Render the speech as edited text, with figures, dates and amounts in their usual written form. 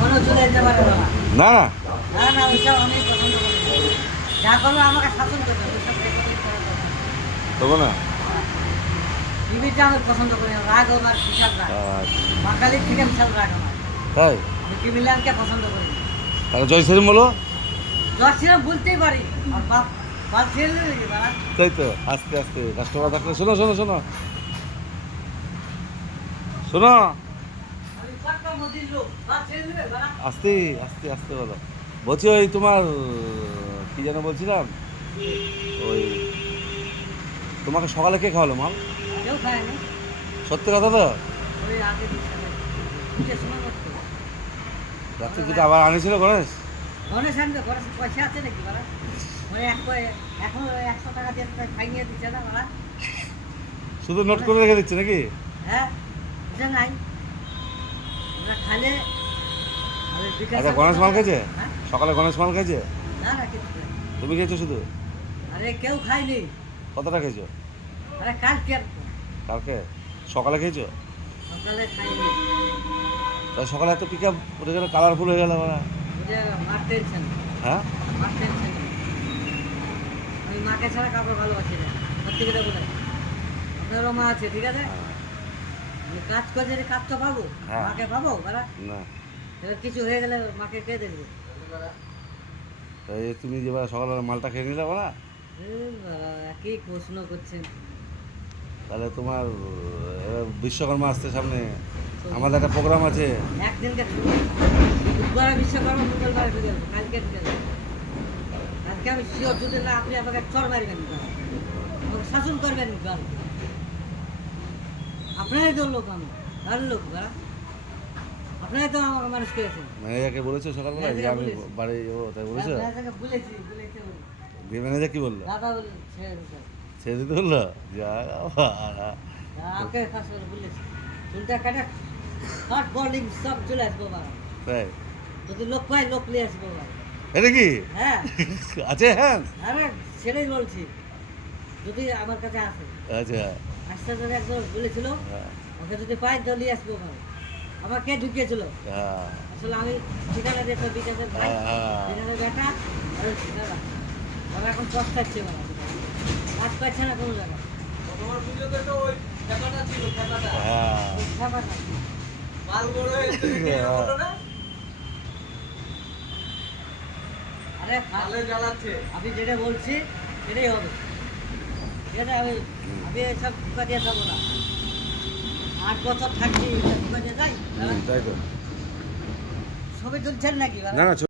কোনো চলে যেতে পারে না। না না না না ওইসব আমি পছন্দ করি না। যা করবে আমাকে শাসন করবে ওইসব রেকর্ডিং করা যাবে না। তবু না টিভিটা আমি পছন্দ করি না, রাগ আমার বিশাল রাগ। বাঙালির থেকে বিশাল রাগ আমার। তাই আমি টিভি ল্যান্ডকে পছন্দ করি না। তাহলে জয় শ্রীরাম বলো। জর্সিরাম বলতেই পারি আর বাপ বাল ছেড়ে দিবি বাড়া। তাই তো আস্তে আস্তে কাস্টমার থাকলে শোনো শোনো শোনো শোনো আমি পাক্কা মোদির লোক, বাল ছেড়ে দিবে বাড়া। আস্তে আস্তে আস্তে বলো। বলছি ওই তোমার কি যেন বলছিলাম, ওই তোমাকে সকালে কে খাওয়ালো মাল? কেউ খায় না। সত্যি কথা তো? ওই আগে দিচ্ছে দুটোর সময় করতে। রাত্রে দুটো আবার আনিছিল গণেশ? গণেশ আনবে, গণেশ পয়সা আছে নাকি বাড়া? মানে এখন 100 টাকা দিয়ে একটা খাইয়ে দিচ্ছে না বাড়া। শুধু নোট করে রেখে দিচ্ছে নাকি? হ্যাঁ এটা নাই আমরা খালে আমি বিকাশ আচ্ছা গণেশ মাল খেয়েছে? হ্যাঁ? সকালে গণেশ মাল খেয়েছে? না না কিছু না। তুমি খেয়েছো শুধু? আরে কেউ খায়নি। কতটা খেয়েছো আরে কালকে আর কালকে? সকালে খেয়েছো? সকালে খাইনি। তাই সকালে এত পিক আপ উঠে গেল, কালারফুল হয়ে গেল ওরা। ওটা মার টেনশন, হ্যাঁ মার টেনশন। আমি মাকে ছাড়া কাউকে ভালোবাসি না, সত্যি কথা বলে। আপনারও মা আছে ঠিক আছে, আমি কাজ করছি যে কাজ তো পাবো, হ্যাঁ। মাকে পাবো বাড়া। না এবার কিছু হয়ে গেলে মাকে কে দেখবে? তাই তুমি যে সকালবেলা মালটা খেয়ে নিলে ওরা, কি প্রশ্ন করছেন? তাহলে তোমার এবার বিশ্বকর্মা আসছে সামনে, আমাদের একটা প্রোগ্রাম আছে। একদিনকে ছুটি, বুধবারে বিশ্বকর্মা, মঙ্গলবারে ঢুকে যাবো, কালকে ঢুকে যাবো। কালকে আমি শিওর, যদি না আপনি আমাকে চর মারবেন, আমাকে শাসন করবেন। আপনারাই তো লোক, আমি ভালো লোক বাড়া। আপনারাই তো আমাকে মানুষ করেছেন। ম্যানেজারকে বলেছো সকালবেলা যে আমি বাড়ি যাবো, তাই বলেছো? আপনাকে বলেছি বলেছি বলে। দিয়ে ম্যানেজার কি বললো? দাদা বলে ছেড়ে দিতে। ছেড়ে দিতে বললো? যা বাবা। আমাকে খাস করে বলেছি, চুলটা কাটা কাট বর্ডিং সব চলে আসবো বাবা। তাই যদি লোক পাই লোক নিয়ে আসবো বাবা। এটা কি হ্যাঁ আছে? হ্যাঁ আরে সেটাই বলছি, যদি আমার কাছে আসে। আচ্ছা আসতে যদি একজন বলেছিল হ্যাঁ, ওকে যদি পাই তো নিয়ে আসবো বাবা। আমার কে ঢুকিয়েছিল হ্যাঁ, আসলে, আমি ঠিকানা দিয়েছি বিকাশের ভাই, হ্যাঁ। বিকাশের বেটা আর ওই ঠিকানা। ওরা এখন পস্তাচ্ছে বাবা, কাজ পাচ্ছে না কোনো জায়গায়। তোমার পুজোতে তো ওই ব্যাপারটা ছিল, ব্যাপারটা হ্যাঁ। ওই ব্যাপারটা। মাল বড় হয়েছে দেখে বললো না, আরে মালে জ্বালাচ্ছে। আমি যেটা বলছি সেটাই হবে, ঠিক আছে? আমি এসব ধোকা দিয়ে যাবো না। 8 বছর থাকছি, এটা ধোকা দিয়ে যাই? তাই তো। ছবি তুলছেন নাকি? না না